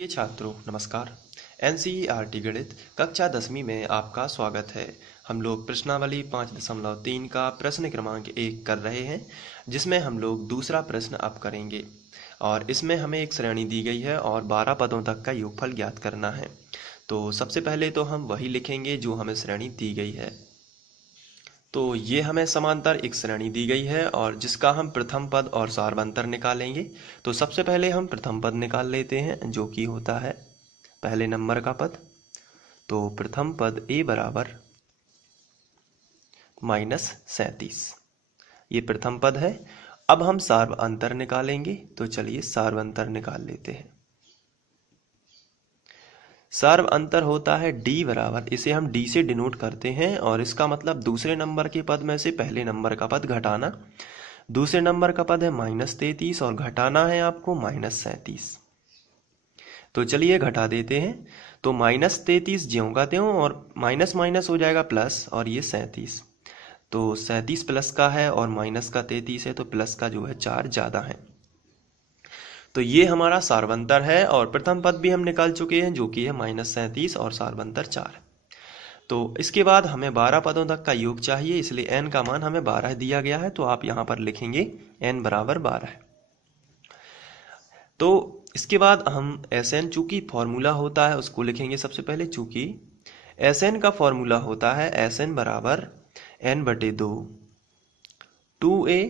ये छात्रों नमस्कार। एनसीईआरटी गणित कक्षा 10वीं में आपका स्वागत है। हम लोग प्रश्नावली 5.3 का प्रश्न क्रमांक 1 कर रहे हैं, जिसमें हम लोग दूसरा प्रश्न अब करेंगे। और इसमें हमें एक श्रेणी दी गई है और 12 पदों तक का योगफल ज्ञात करना है। तो सबसे पहले तो हम वही लिखेंगे जो हमें श्रेणी दी गई है। तो ये हमें समांतर एक श्रेणी दी गई है और जिसका हम प्रथम पद और सार्वंतर निकालेंगे। तो सबसे पहले हम प्रथम पद निकाल लेते हैं, जो कि होता है पहले नंबर का पद। तो प्रथम पद a बराबर -37, ये प्रथम पद है। अब हम सार्वंतर निकालेंगे, तो चलिए सार्वंतर निकाल लेते हैं। सार्वअंतर होता है d बराबर, इसे हम d से डिनोट करते हैं और इसका मतलब दूसरे नंबर के पद में से पहले नंबर का पद घटाना। दूसरे नंबर का पद है -33 और घटाना है आपको -37। तो चलिए घटा देते हैं। तो -33 ज्यों का त्यों और माइनस माइनस हो जाएगा प्लस, और ये 37। तो 37 प्लस का है और माइनस का 33 है, तो प्लस का जो है 4 ज़्यादा है। तो ये हमारा सार्वंतर है और प्रथम पद भी हम निकाल चुके हैं, जो कि है -37 और सार्वंतर 4। तो इसके बाद हमें 12 पदों तक का योग चाहिए, इसलिए n का मान हमें 12 दिया गया है। तो आप यहाँ पर लिखेंगे n बराबर 12। तो इसके बाद हम Sn, चूंकि फॉर्मूला होता है उसको लिखेंगे सबसे पहले। चूंकि Sn का फॉर्मूला होता है Sn बराबर n/2 2a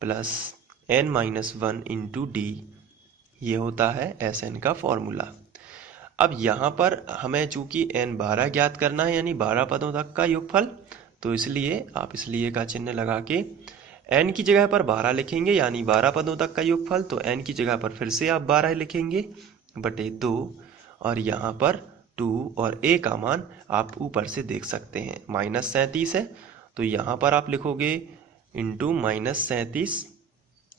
plus n-1 into d, ये होता है Sn का फॉर्मूला। अब यहाँ पर हमें चूंकि n 12 ज्ञात करना है, यानी 12 पदों तक का योगफल, तो इसलिए आप इसलिए का चिन्ह लगा के n की जगह पर 12 लिखेंगे, यानी 12 पदों तक का योगफल। तो n की जगह पर फिर से आप 12 लिखेंगे बटे 2, और यहाँ पर 2 और a का मान आप ऊपर से देख सकते हैं, -37 है। तो यहाँ पर आप लिखोगे इंटू -37,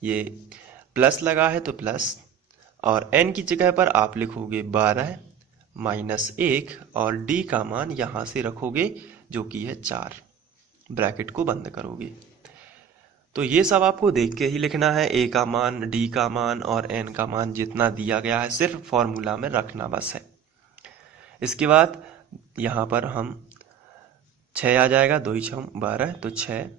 ये प्लस लगा है तो प्लस, और n की जगह पर आप लिखोगे 12 -1 और d का मान यहाँ से रखोगे जो कि है 4, ब्रैकेट को बंद करोगे। तो ये सब आपको देख के ही लिखना है, a का मान, d का मान और n का मान जितना दिया गया है सिर्फ फॉर्मूला में रखना बस है। इसके बाद यहाँ पर हम 6 आ जाएगा, 2 6 12, तो 6।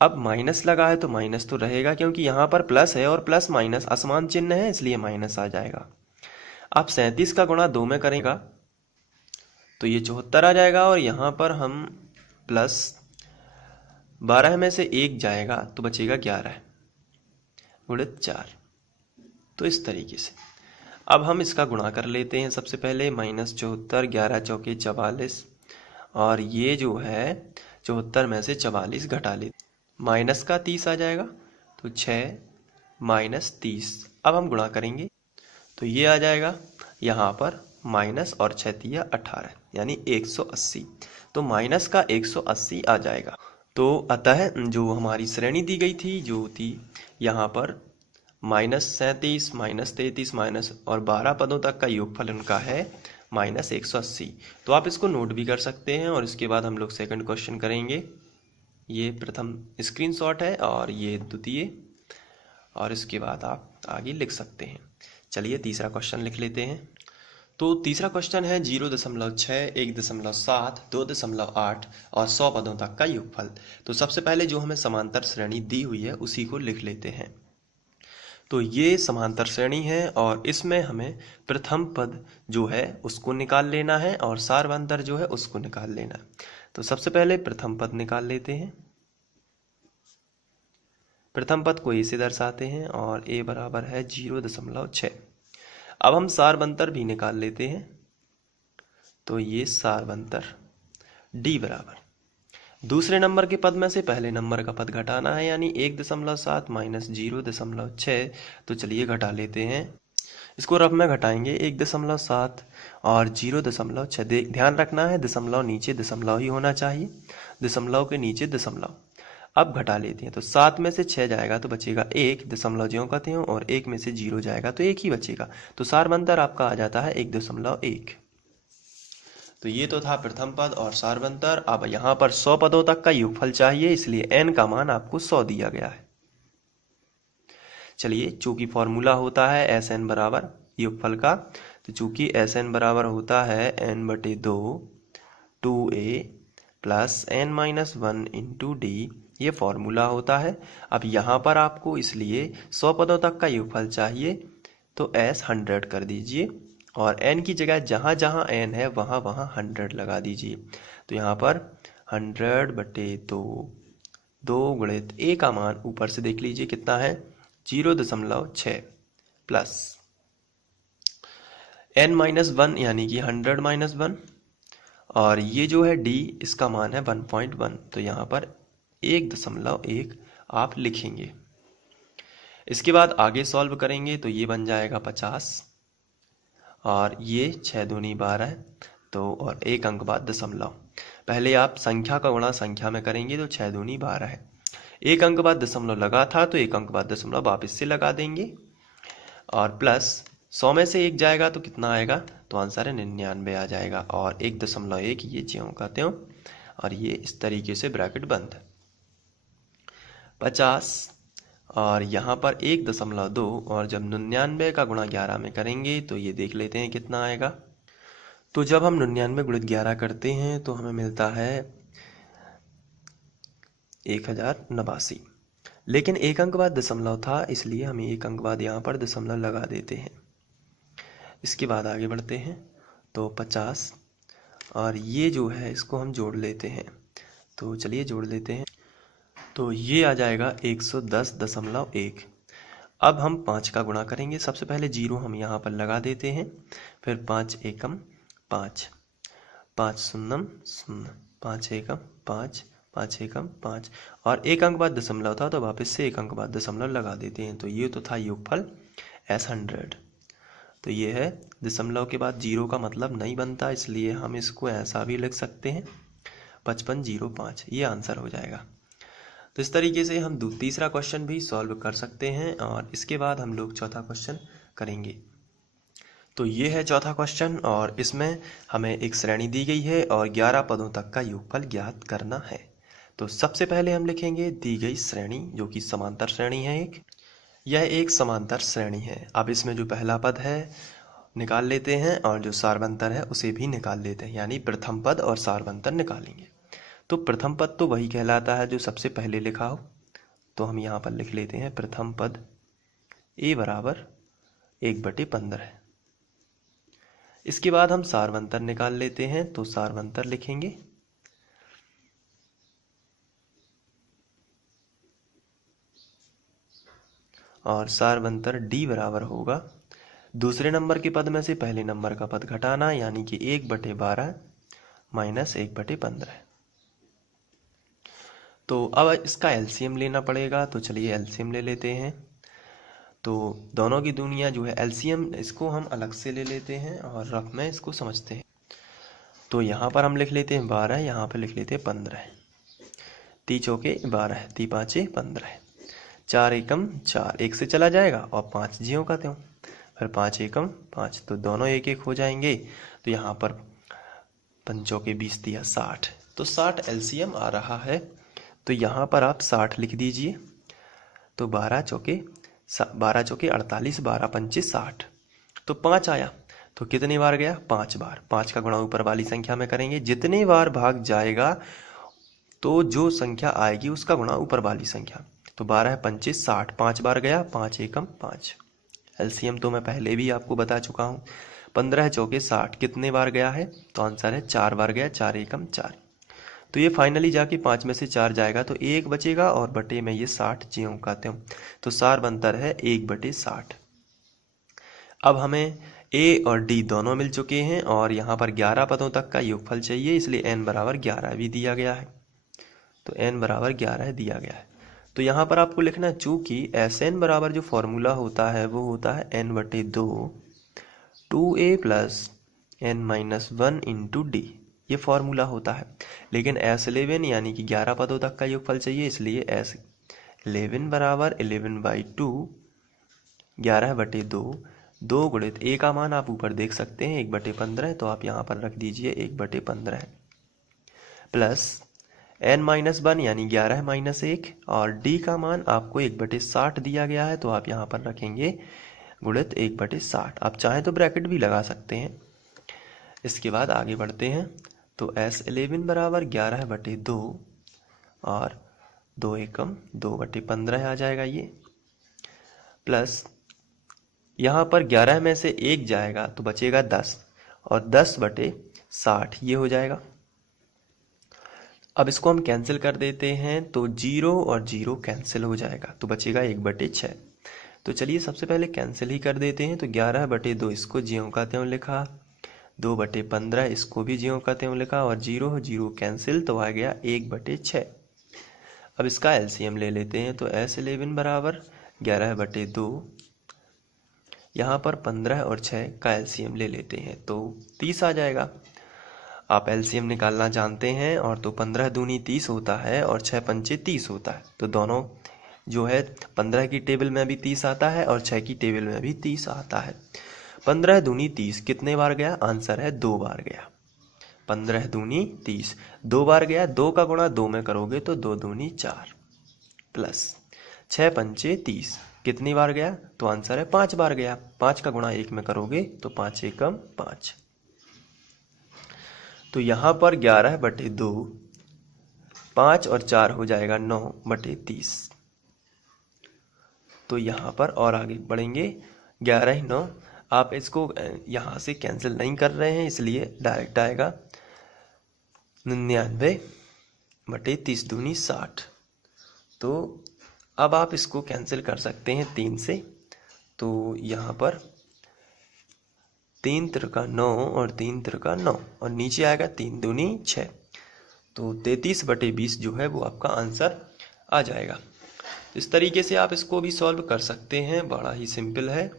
अब माइनस लगा है तो माइनस तो रहेगा, क्योंकि यहाँ पर प्लस है और प्लस माइनस असमान चिन्ह है, इसलिए माइनस आ जाएगा। अब 37 का गुणा 2 में करेगा तो ये 74 आ जाएगा, और यहाँ पर हम प्लस 12 में से 1 जाएगा तो बचेगा 11 गुणित 4। तो इस तरीके से अब हम इसका गुणा कर लेते हैं। सबसे पहले -74, 11 चौके 44, और ये जो है 74 में से 44 घटा लेते, माइनस का 30 आ जाएगा, तो 6 - 30। अब हम गुणा करेंगे तो ये आ जाएगा यहाँ पर माइनस और 6 तिया 18, यानी 180। तो माइनस का 180 आ जाएगा। तो अतः जो हमारी श्रेणी दी गई थी, जो थी यहाँ पर -37, -33 माइनस और 12 पदों तक का योगफल उनका है -180। तो आप इसको नोट भी कर सकते हैं। और इसके बाद हम लोग सेकंड क्वेश्चन करेंगे। ये प्रथम स्क्रीनशॉट है और ये द्वितीय, और इसके बाद आप आगे लिख सकते हैं। चलिए तीसरा क्वेश्चन लिख लेते हैं। तो तीसरा क्वेश्चन है 0.6, 1.7, 2.8 और 100 पदों तक का योगफल। तो सबसे पहले जो हमें समांतर श्रेणी दी हुई है उसी को लिख लेते हैं। तो ये समांतर श्रेणी है और इसमें हमें प्रथम पद जो है उसको निकाल लेना है और सार्वंतर जो है उसको निकाल लेना है। तो सबसे पहले प्रथम पद निकाल लेते हैं। प्रथम पद को a से दर्शाते हैं और a बराबर है 0.6। अब हम सार्वंतर भी निकाल लेते हैं। तो ये सार्वंतर d बराबर, दूसरे नंबर के पद में से पहले नंबर का पद घटाना है, यानी 1.7 माइनस 0.6। तो चलिए घटा लेते हैं, इसको रफ में घटाएंगे। 1.7 और 0.6, ध्यान रखना है दशमलव नीचे दशमलव ही होना चाहिए, दशमलव के नीचे दशमलव। अब घटा लेते हैं तो 7 में से 6 जाएगा तो बचेगा 1, दशमलव ज्यों का त्यों, और 1 में से 0 जाएगा तो 1 ही बचेगा। तो सार्वंतर आपका आ जाता है 1.1। तो ये तो था प्रथम पद और सार्वंतर। अब यहाँ पर 100 पदों तक का योगफल चाहिए, इसलिए n का मान आपको 100 दिया गया है। चलिए, चूंकि फॉर्मूला होता है Sn बराबर योगफल का। तो चूंकि एस एन बराबर होता है एन बटे 2 2a plus n minus 1 into d, ये फॉर्मूला होता है। अब यहाँ पर आपको इसलिए 100 पदों तक का योगफल चाहिए, तो s 100 कर दीजिए और n की जगह जहाँ जहाँ n है वहाँ वहाँ 100 लगा दीजिए। तो यहाँ पर 100 बटे 2, 2 गुणित a का मान ऊपर से देख लीजिए कितना है 0.6 प्लस n माइनस 1 यानी कि 100 माइनस 1, और ये जो है d इसका मान है 1.1, तो यहाँ पर 1.1 आप लिखेंगे। इसके बाद आगे सॉल्व करेंगे तो ये बन जाएगा 50 और ये 6 दूनी 12, तो और एक अंक बाद दशमलव। पहले आप संख्या का गुणा संख्या में करेंगे तो 6 दूनी 12 है। एक अंक बाद दशमलव लगा था तो एक अंक बाद दशमलव वापस से लगा देंगे और प्लस 100 में से 1 जाएगा तो कितना आएगा, तो आंसर है 99 आ जाएगा और 1.1 ये ज्यों का त्यों, और ये इस तरीके से ब्रैकेट बंद। 50 और यहाँ पर 1.2, और जब 99 का गुणा 11 में करेंगे तो ये देख लेते हैं कितना आएगा। तो जब हम 99 गुणित 11 करते हैं तो हमें मिलता है 1089, लेकिन एक अंक बाद दशमलव था इसलिए हम एक अंक बाद यहाँ पर दशमलव लगा देते हैं। इसके बाद आगे बढ़ते हैं तो 50 और ये जो है इसको हम जोड़ लेते हैं, तो चलिए जोड़ लेते हैं। तो ये आ जाएगा 110.1। अब हम 5 का गुणा करेंगे। सबसे पहले 0 हम यहाँ पर लगा देते हैं, फिर 5 एकम 5, 5 शून्यम 0, 5 एकम 5, 5 एकम 5, और एक अंक बाद दशमलव था तो वापस से एक अंक बाद दशमलव लगा देते हैं। तो ये तो था योगफल S 100। तो ये है दशमलव के बाद 0 का मतलब नहीं बनता, इसलिए हम इसको ऐसा भी लिख सकते हैं 5505, ये आंसर हो जाएगा। तो इस तरीके से हम तीसरा क्वेश्चन भी सॉल्व कर सकते हैं और इसके बाद हम लोग चौथा क्वेश्चन करेंगे। तो ये है चौथा क्वेश्चन और इसमें हमें एक श्रेणी दी गई है और 11 पदों तक का योगफल ज्ञात करना है। तो सबसे पहले हम लिखेंगे दी गई श्रेणी, जो कि समांतर श्रेणी है यह एक समांतर श्रेणी है। अब इसमें जो पहला पद है निकाल लेते हैं और जो सार्वंतर है उसे भी निकाल लेते हैं, यानी प्रथम पद और सार्वंतर निकालेंगे। तो प्रथम पद तो वही कहलाता है जो सबसे पहले लिखा हो, तो हम यहाँ पर लिख लेते हैं प्रथम पद a बराबर 1/15। इसके बाद हम सार्वंतर निकाल लेते हैं, तो सार्वंतर लिखेंगे और सार्वंतर d बराबर होगा दूसरे नंबर के पद में से पहले नंबर का पद घटाना, यानी कि 1/12 माइनस 1/15। तो अब इसका एलसीएम लेना पड़ेगा, तो चलिए एलसीएम ले लेते हैं। तो दोनों की दुनिया जो है एलसीएम, इसको हम अलग से ले लेते हैं और रफ में इसको समझते हैं। तो यहाँ पर हम लिख लेते हैं 12, यहाँ पर लिख लेते हैं 15। 3 चौके 12, 3 5 15, 4 एकम 4, 1 से चला जाएगा और 5 ज्यों का त्यों, फिर 5 एकम 5, तो दोनों 1 1 हो जाएंगे। तो यहाँ पर 5 चौके 20 दिया 60, तो 60 एलसीएम आ रहा है। तो यहाँ पर आप 60 लिख दीजिए। तो 12 चौके 48, 12 पंचे 60, तो 5 आया। तो कितनी बार गया, 5 बार। 5 का गुणा ऊपर वाली संख्या में करेंगे, जितने बार भाग जाएगा तो जो संख्या आएगी उसका गुणा ऊपर वाली संख्या। तो 12 पंचे 60, 5 बार गया, 5 एकम 5। एलसीएम तो मैं पहले भी आपको बता चुका हूँ। 15 चौके 60 कितने बार गया है, तो आंसर है 4 बार गया, 4 एकम 4। तो ये फाइनली जाके 5 में से 4 जाएगा तो 1 बचेगा और बटे में ये 60 ज्यों का त्यों, तो सार्वंतर है 1/60। अब हमें a और d दोनों मिल चुके हैं और यहाँ पर 11 पदों तक का योगफल चाहिए, इसलिए n बराबर 11 भी दिया गया है। तो n बराबर 11 दिया गया है। तो यहाँ पर आपको लिखना है चूंकि Sn बराबर जो फॉर्मूला होता है वो होता है n/2 2a plus n-1 into d, ये फॉर्मूला होता है। लेकिन S11 यानी कि 11 पदों तक का योगफल चाहिए, इसलिए S11 बराबर 11/2 11/2, 2 गुणित a का मान आप ऊपर देख सकते हैं 1/15, तो आप यहाँ पर रख दीजिए 1/15 प्लस n-1 यानी 11 - 1, और d का मान आपको 1/60 दिया गया है, तो आप यहाँ पर रखेंगे गुणित 1/60। आप चाहें तो ब्रैकेट भी लगा सकते हैं। इसके बाद आगे बढ़ते हैं। तो S11 बराबर 11/2 और 2 एकम 2/15 आ जाएगा ये, प्लस यहाँ पर 11 में से 1 जाएगा तो बचेगा 10 और 10/60 ये हो जाएगा। अब इसको हम कैंसिल कर देते हैं तो 0 और 0 कैंसिल हो जाएगा तो बचेगा 1/6। तो चलिए सबसे पहले कैंसिल ही कर देते हैं। तो 11/2 इसको ज्यों का त्यों लिखा, 2/15 इसको भी ज्यों का त्यों लिखा और 0 0 कैंसिल तो आ गया 1/6। अब इसका एलसीएम ले लेते हैं। तो S11 बराबर 11/2, यहाँ पर 15 और 6 का एलसीएम ले लेते हैं तो 30 आ जाएगा। आप एलसीएम निकालना जानते हैं और तो 15 दूनी 30 होता है और 6 पंचे 30 होता है। तो दोनों जो है 15 की टेबल में भी 30 आता है और 6 की टेबल में भी 30 आता है। 15 दूनी 30 कितने बार गया? आंसर है 2 बार गया। 15 दूनी 30 2 बार गया। 2 का गुणा 2 में करोगे तो 2 दूनी 4 प्लस 6 पंचे 30 कितनी बार गया? तो आंसर है 5 बार गया। 5 का गुणा 1 में करोगे तो 5 एकम 5। तो यहाँ पर 11/2 5 और 4 हो जाएगा 9/30। तो यहाँ पर और आगे बढ़ेंगे 11 9। आप इसको यहाँ से कैंसिल नहीं कर रहे हैं इसलिए डायरेक्ट आएगा 99/30 दूनी 60। तो अब आप इसको कैंसिल कर सकते हैं 3 से। तो यहाँ पर 3 त्रिका 9 और 3 त्रिका 9 और नीचे आएगा 3 दूनी 6। तो 33/20 जो है वो आपका आंसर आ जाएगा। इस तरीके से आप इसको भी सॉल्व कर सकते हैं, बड़ा ही सिंपल है।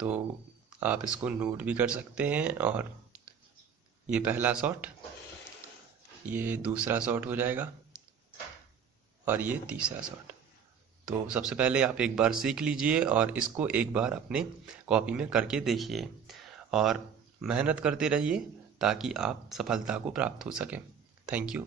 तो आप इसको नोट भी कर सकते हैं। और ये पहला शॉट, ये दूसरा शॉट हो जाएगा और ये तीसरा शॉट। तो सबसे पहले आप एक बार सीख लीजिए और इसको एक बार अपने कॉपी में करके देखिए और मेहनत करते रहिए ताकि आप सफलता को प्राप्त हो सके। Thank you.